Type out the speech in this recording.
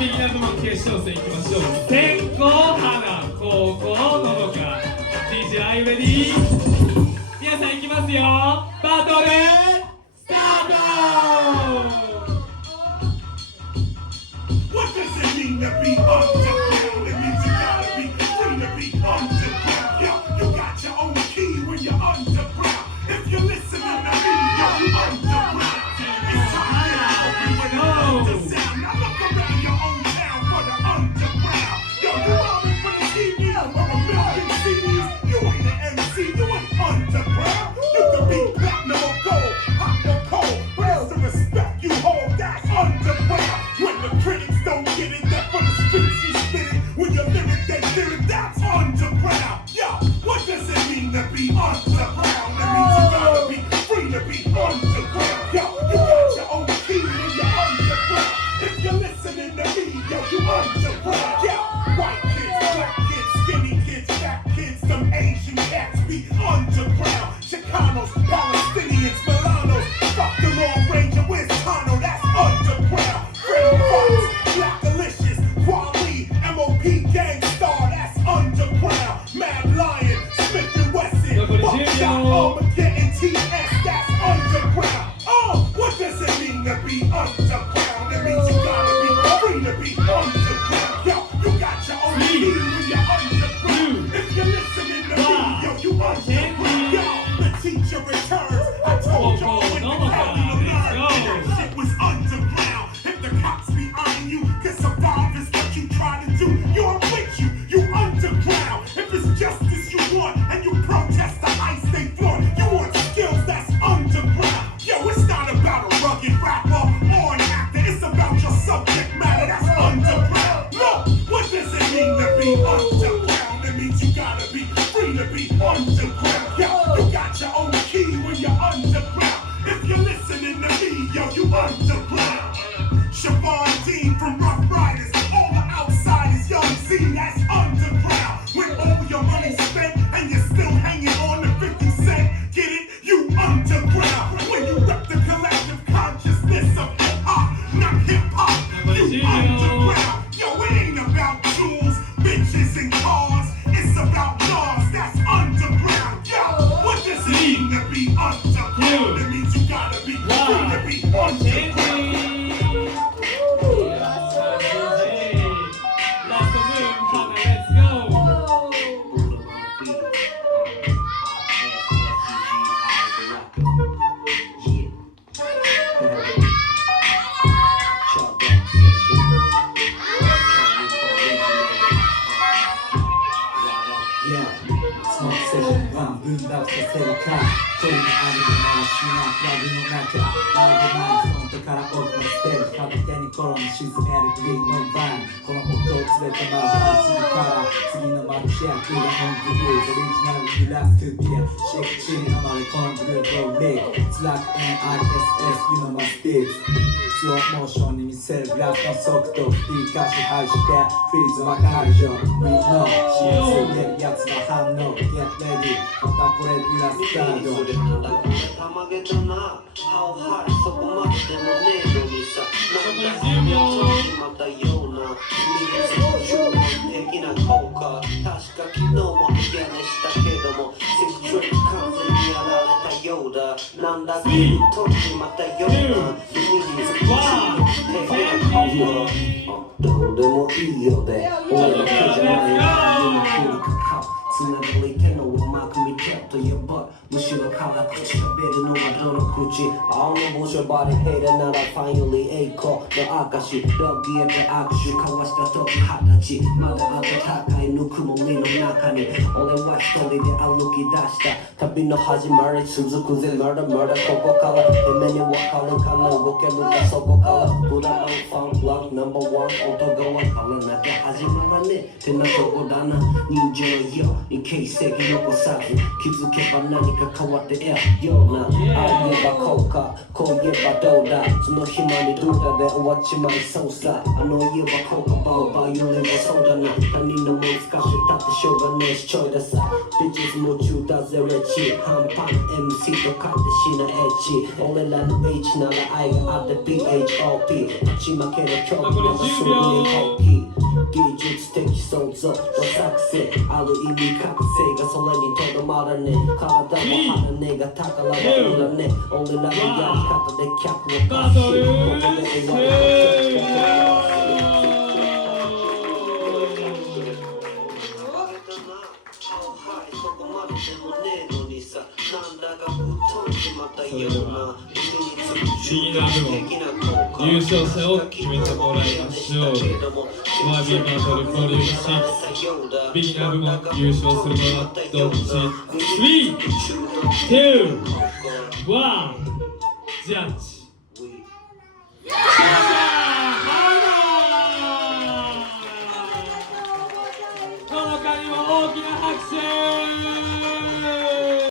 ビギナー部門決勝戦いきましょう。先攻花、後攻のどか。 DJ are you ready? 皆さんいきますよ。バトルスタート。 What does it mean to be underground? It means you gotta be free to be underground. Yo, you got your own key when you're underground. If you're listening to me, yo, you underground. It's time to help you when you're under sound. Now look around your own town for the underground. Yo, you are in for the TV or a million CDs. You ain't an MC, you ain't underground. You can be platinum or gold, hot or cold. Where's the respect you hold? That's underground. When the critics don't get it, that for the streets you spit it. When your lyric they fear it, that's underground. Yo, what does it mean to be underground? It means you gotta be free to be underground. Yo, you got your own key when you're underground. If you're listening to me, yo, you underground. Yo, white kids, black kids, skinny kids, fat kids, some Asian cats be underground. Chicanos, Palestinians, Milanos, fuck the Long Ranger, where's Tano? That's underground. Red Fox, Black Delicious, Kwame, MOP Gang Star, that's underground. Mad Lion, Smith and Wesson, Buckshot, Armageddon, TS, that's underground. What does it mean to be underground? It means you gotta be free to be underground. Yo, you got your own key when you're underground. If you're listening to me, yo, you underground. Yo, the teacher returns. I told y'all when the hell you learn. That shit was underground. If the cops be eyeing you, cause survive is what you try to do. You're with you, you underground. If it's justice you want and you protest the ice they flaunt, you want skills that's underground. Yo, it's not about a rugged rapper or an actor, it's about your subject matter that's underground. Look, what does it mean to be underground? It means you gotta be free to be underground. Yo, you got your own key when you're underground. If you're listening to me, yo, you underground. Siobhan Dean from Rough Riders, all the outsiders, young Z, that's underground. When all your money's spent and you're still hanging on to 50 cents, get it? You underground. When you rep the collective consciousness of hip-hop, not hip-hop, you underground. Yo, it ain't about jewels, bitches, and cars. It's about laws, that's underground. Yo, what does it mean to be underground? It means you gotta be free to be underground.スローモーションに見せるグラフの速度振り返し排してフリーズは解除 We know 知りついてるやつの反応 Get ready またこれ揺らすカードそれなんだこれたまげたな How hard そこまででもねえのにさなんだよしまったような技術的な効果確か昨日も嫌でしたけどもセクトリック完全にやられたようだなんだけど取ってまたようなどうでもいいよべ俺だけじゃないよつながり手のうまく見てと言えばむしろ辛口喋るのはどの口青の帽子をバリヘイラならファイナリー栄光の証ロビエで握手交わした時20歳まだ暖かいぬくもりの中に俺は一人で歩き出した旅の始まり続くぜまだまだここから夢にわかるかな動けるかそこからブラウンファンクラブナンバーワン音がわからなきゃ始まらねえってなとこだな人情よ形跡残さず気づけば何か変わっているようなああ言えばこうかこう言えばどうだその暇にどうだで終わっちまいそうさあの言えばこうかバウバよりもそうだな他人のもん使ってたってしょうがねえしちょいださビッチズ夢中だぜレチ半端な MC とかってしなエッチ俺らの H なら愛があって BHOP 勝ち負けの競残り10秒。技術的創造の作成ある意味覚醒がそれにとどまらねえ体も張らねえが宝は売らねえ俺らのやり方で客をバトルここで終わりビギナー部門優勝者を決めてもらいましょう。ワービーバトルボリューム6ビギナー部門優勝するのはどっち？ 3、2、1ジャッジ。この他にも大きな拍手。